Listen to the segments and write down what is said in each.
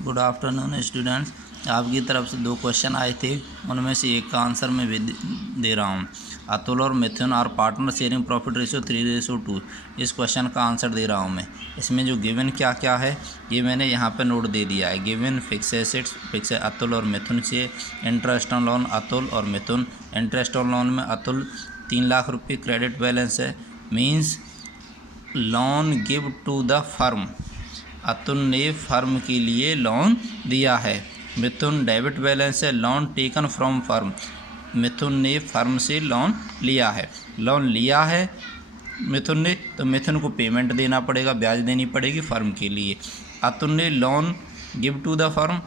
Good afternoon students. आपकी तरफ से 2 क्वेश्चन आए थे, उनमें से एक का आंसर मैं दे रहा हूँ। अतुल और Mithun are partner sharing profit ratio 3:2। इस क्वेश्चन का आंसर दे रहा हूँ मैं। इसमें जो गिवन क्या क्या है ये मैंने यहाँ पे नोट दे दिया है। Given fix assets fix Atul और मिथुन से, इंटरेस्ट ऑन लोन अतुल और मिथुन। इंटरेस्ट ऑन लोन में अतुल 3 लाख रुपये क्रेडिट बैलेंस है, means loan give to the firm. Atul ने फर्म के लिए लोन दिया है। मिथुन डेबिट बैलेंस है, loan taken from firm. Mithun ने फर्म से लोन लिया है। लोन लिया है मिथुन ने, तो मिथुन को पेमेंट देना पड़ेगा, ब्याज देनी पड़ेगी फर्म के लिए। अतुल ने loan give to the firm,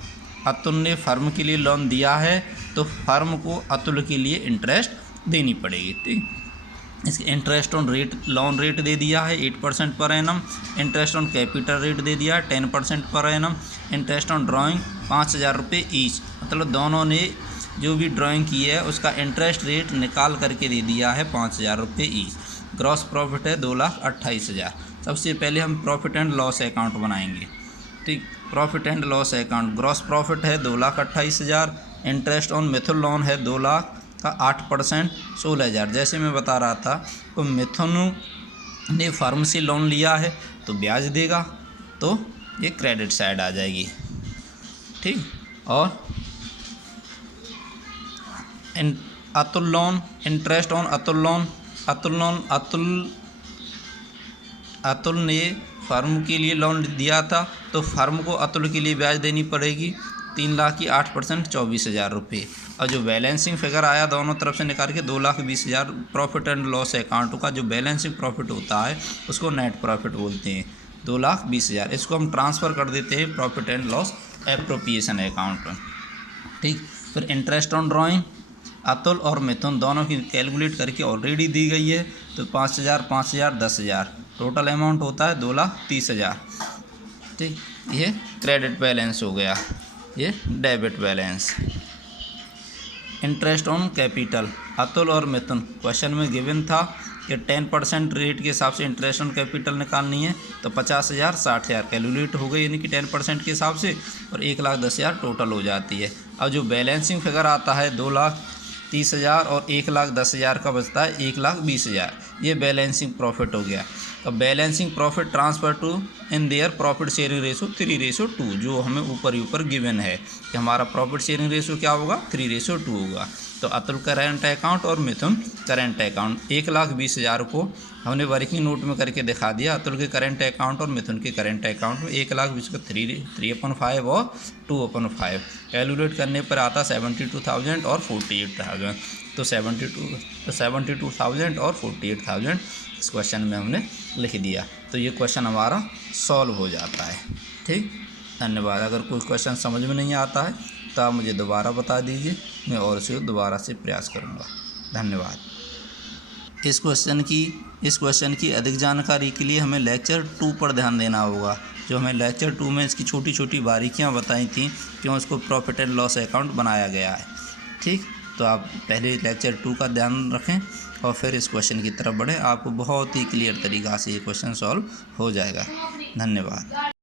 Atul ने फर्म के लिए लोन दिया है तो फर्म को अतुल के लिए इंटरेस्ट देनी पड़ेगी। ठीक, इसके interest on rate, loan rate दे दिया है 8% per annum. Interest on capital rate दे दिया है 10% पर एनम। इंटरेस्ट ऑन ड्राइंग 5,000 रुपये ईच, मतलब दोनों ने जो भी ड्राइंग की है उसका इंटरेस्ट रेट निकाल करके दे दिया है 5,000 रुपये ईच। ग्रॉस प्रॉफिट है 2,28,000। सबसे पहले हम प्रॉफिट एंड लॉस अकाउंट बनाएंगे। ठीक, profit and loss account. Gross profit है 2,28,000। इंटरेस्ट ऑन मिथुन लोन है 2 लाख का 8% 16,000। जैसे मैं बता रहा था, तो मिथुन ने फर्म से लोन लिया है तो ब्याज देगा, तो ये क्रेडिट साइड आ जाएगी। ठीक, और Atul loan, interest on Atul loan, Atul ने फर्म के लिए लोन दिया था तो फर्म को अतुल के लिए ब्याज देनी पड़ेगी 3 लाख की 8% 24,000 रुपये। और जो बैलेंसिंग फिगर आया दोनों तरफ से निकाल के 2,20,000। प्रॉफिट एंड लॉस अकाउंट का जो बैलेंसिंग प्रॉफिट होता है उसको नेट प्रॉफिट बोलते हैं, 2,20,000। इसको हम ट्रांसफ़र कर देते हैं profit and loss appropriation account में। ठीक, फिर इंटरेस्ट ऑन ड्राइंग अतुल और मिथुन दोनों की कैलकुलेट करके ऑलरेडी दी गई है, तो 5,000 5,000 10,000 टोटल अमाउंट होता है 2,30,000। ठीक, ये क्रेडिट बैलेंस हो गया, ये debit balance. Interest on capital Atul और मिथुन, क्वेश्चन में गिवन था कि 10% रेट के हिसाब से इंटरेस्ट ऑन कैपिटल निकालनी है, तो 50,000 60,000 कैलकुलेट हो गई, यानी कि 10% के हिसाब से, और 1,10,000 टोटल हो जाती है। अब जो बैलेंसिंग फिगर आता है 2,30,000 और 1,10,000 का बचता है 1,20,000, ये बैलेंसिंग प्रॉफिट हो गया। अब balancing profit transfer to in their profit sharing ratio 3:2, जो हमें ऊपर ही ऊपर गिवन है कि हमारा प्रॉफिट शेयरिंग रेशो क्या होगा 3:2 होगा। तो अतुल करेंट अकाउंट और मिथुन करेंट अकाउंट। 1,20,000 को हमने वर्किंग नोट में करके दिखा दिया। अतुल के करेंट अकाउंट और मिथुन के करेंट अकाउंट में 1,20,000 को 3/5 और 2/5 कैलकुलेट करने पर आता 72,000 और 48,000। तो 72,000 और 48,000 इस क्वेश्चन में हमने लिख दिया, तो ये क्वेश्चन हमारा सॉल्व हो जाता है। ठीक, धन्यवाद। अगर कोई क्वेश्चन समझ में नहीं आता है तो आप मुझे दोबारा बता दीजिए, मैं और इसे दोबारा से प्रयास करूँगा। धन्यवाद। इस क्वेश्चन की अधिक जानकारी के लिए हमें लेक्चर 2 पर ध्यान देना होगा। जो हमें लेक्चर 2 में इसकी छोटी छोटी बारीकियां बताई थी, क्यों उसको प्रॉफिट एंड लॉस अकाउंट बनाया गया है। ठीक, तो आप पहले लेक्चर 2 का ध्यान रखें और फिर इस क्वेश्चन की तरफ बढ़ें। आपको बहुत ही क्लियर तरीक़ा से ये क्वेश्चन सॉल्व हो जाएगा। धन्यवाद।